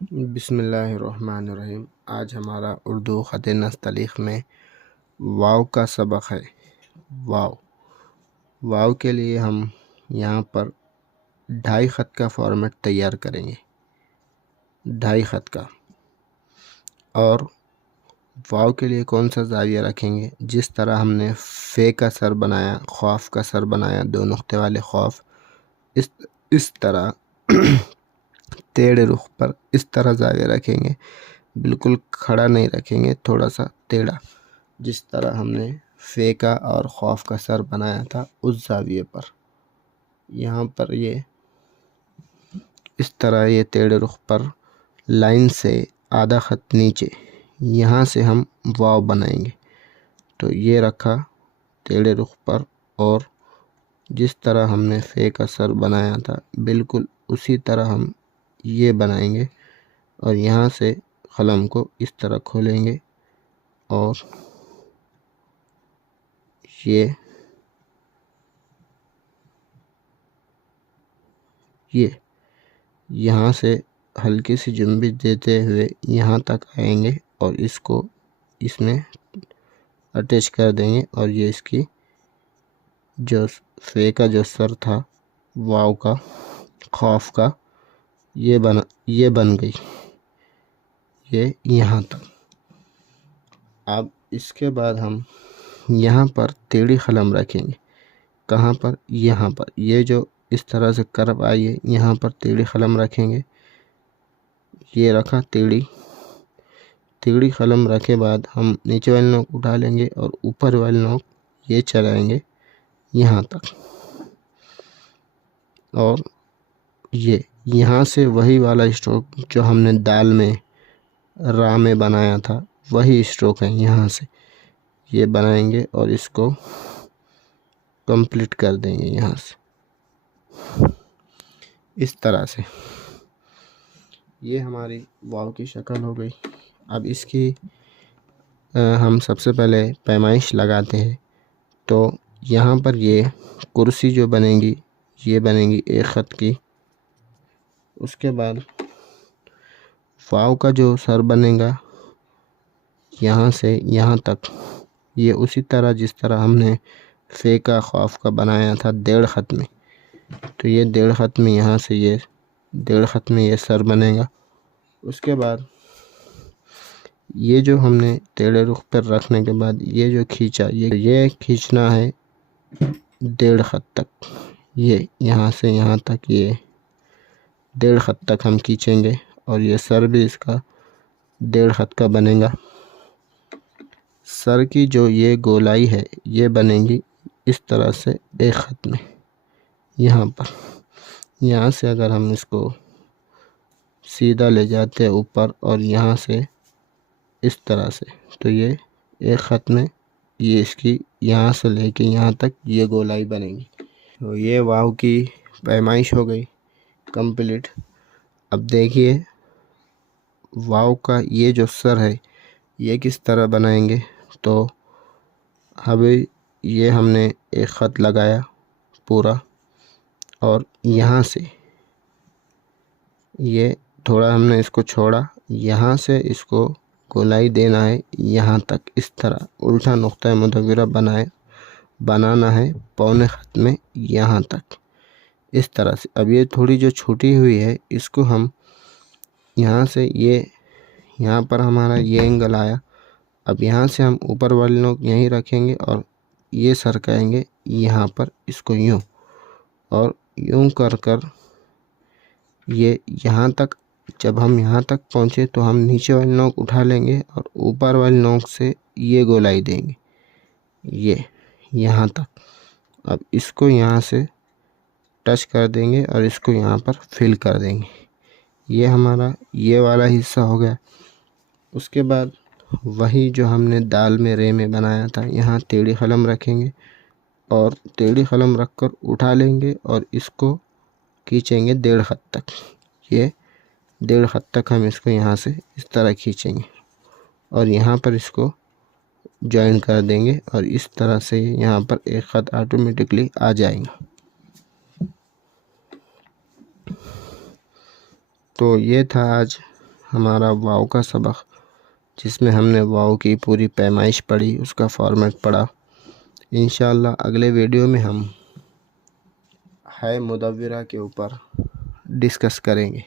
बिस्मिल्लाहिर्रहमानिर्रहीम। आज हमारा उर्दू ख़त नस्तलीक़ में वाव का सबक है। वाव वाव के लिए हम यहाँ पर ढाई ख़त का फॉर्मेट तैयार करेंगे, ढाई ख़त का। और वाव के लिए कौन सा ज़ाविया रखेंगे, जिस तरह हमने फ़े का सर बनाया, ख़ौफ़ का सर बनाया, दो नुक्ते वाले ख़ौफ़, इस तरह टेढ़े रुख पर इस तरह ज़ाविया रखेंगे। बिल्कुल खड़ा नहीं रखेंगे, थोड़ा सा टेढ़ा, जिस तरह हमने फ़े का और ख़ौफ़ का सर बनाया था उस ज़ाविये पर। यहाँ पर ये इस तरह ये टेढ़े रुख पर लाइन से आधा ख़त नीचे, यहाँ से हम वाव बनाएंगे। तो ये रखा टेढ़े रुख पर, और जिस तरह हमने फ़े का सर बनाया था बिल्कुल उसी तरह हम ये बनाएंगे। और यहाँ से कलम को इस तरह खोलेंगे और ये यहाँ से हल्की सी जुम्बिश देते हुए यहाँ तक आएंगे और इसको इसमें अटैच कर देंगे। और ये इसकी जो फ़े का जो सर था वाव का, ख़ौफ़ का, ये बन गई, ये यहाँ तक। अब इसके बाद हम यहाँ पर टेढ़ी कलम रखेंगे। कहाँ पर? यहाँ पर। ये जो इस तरह से कर्व आई है, यहाँ पर टेढ़ी कलम रखेंगे। ये रखा टेढ़ी कलम रखे बाद हम नीचे वाली नोक उठा लेंगे और ऊपर वाली नोक ये चलाएंगे यहाँ तक। और ये यहाँ से वही वाला स्ट्रोक जो हमने दाल में रा में बनाया था, वही स्ट्रोक है। यहाँ से ये बनाएंगे और इसको कंप्लीट कर देंगे यहाँ से इस तरह से। ये हमारी वाव की शक्ल हो गई। अब इसकी हम सबसे पहले पैमाइश लगाते हैं। तो यहाँ पर ये कुर्सी जो बनेगी, ये बनेगी एक ख़त की। उसके बाद वाव का जो सर बनेगा यहाँ से यहाँ तक, ये उसी तरह जिस तरह हमने फ़े का ख़ौफ़ का बनाया था डेढ़ ख़त में। तो ये डेढ़ ख़त में यहाँ से ये डेढ़ ख़त में ये सर बनेगा। उसके बाद ये जो हमने टेढ़े रुख पर रखने के बाद ये जो खींचा, ये खींचना है डेढ़ ख़त तक। ये यहाँ से यहाँ तक ये डेढ़ ख़त तक हम खींचेंगे और ये सर भी इसका डेढ़ ख़त का बनेगा। सर की जो ये गोलाई है ये बनेगी इस तरह से एक ख़त में। यहाँ पर यहाँ से अगर हम इसको सीधा ले जाते हैं ऊपर और यहाँ से इस तरह से, तो ये एक ख़त में ये इसकी यहाँ से लेके यहाँ तक ये गोलाई बनेगी। तो ये वाव की पैमाइश हो गई कंप्लीट। अब देखिए वाव का ये जो सर है ये किस तरह बनाएंगे। तो अभी ये हमने एक ख़त लगाया पूरा, और यहाँ से ये थोड़ा हमने इसको छोड़ा, यहाँ से इसको गोलाई देना है यहाँ तक। इस तरह उल्टा नुक्ता मुदव्वरा बनाना है पौने ख़त में यहाँ तक, इस तरह से। अब ये थोड़ी जो छूटी हुई है इसको हम यहाँ से ये यहाँ पर हमारा ये एंगल आया। अब यहाँ से हम ऊपर वाली नोक यहीं रखेंगे और ये सरकाएंगे यहाँ पर इसको यूँ, और यूँ कर कर ये यहाँ तक। जब हम यहाँ तक पहुँचे तो हम नीचे वाली नोक उठा लेंगे और ऊपर वाली नोक से ये गोलाई देंगे ये यहाँ तक। अब इसको यहाँ से टच कर देंगे और इसको यहाँ पर फिल कर देंगे। ये हमारा ये वाला हिस्सा हो गया। उसके बाद वही जो हमने दाल में रे में बनाया था, यहाँ टेढ़ी कलम रखेंगे और टेढ़ी कलम रखकर उठा लेंगे और इसको खींचेंगे डेढ़ ख़त तक। ये डेढ़ ख़त तक हम इसको यहाँ से इस तरह खींचेंगे और यहाँ पर इसको जॉइन कर देंगे और इस तरह से यहाँ पर एक ख़त ऑटोमेटिकली आ जाएगा। तो ये था आज हमारा वाव का सबक, जिसमें हमने वाव की पूरी पैमाइश पढ़ी, उसका फॉर्मेट पढ़ा। इंशाअल्लाह अगले वीडियो में हम है मुदव्वरा के ऊपर डिस्कस करेंगे।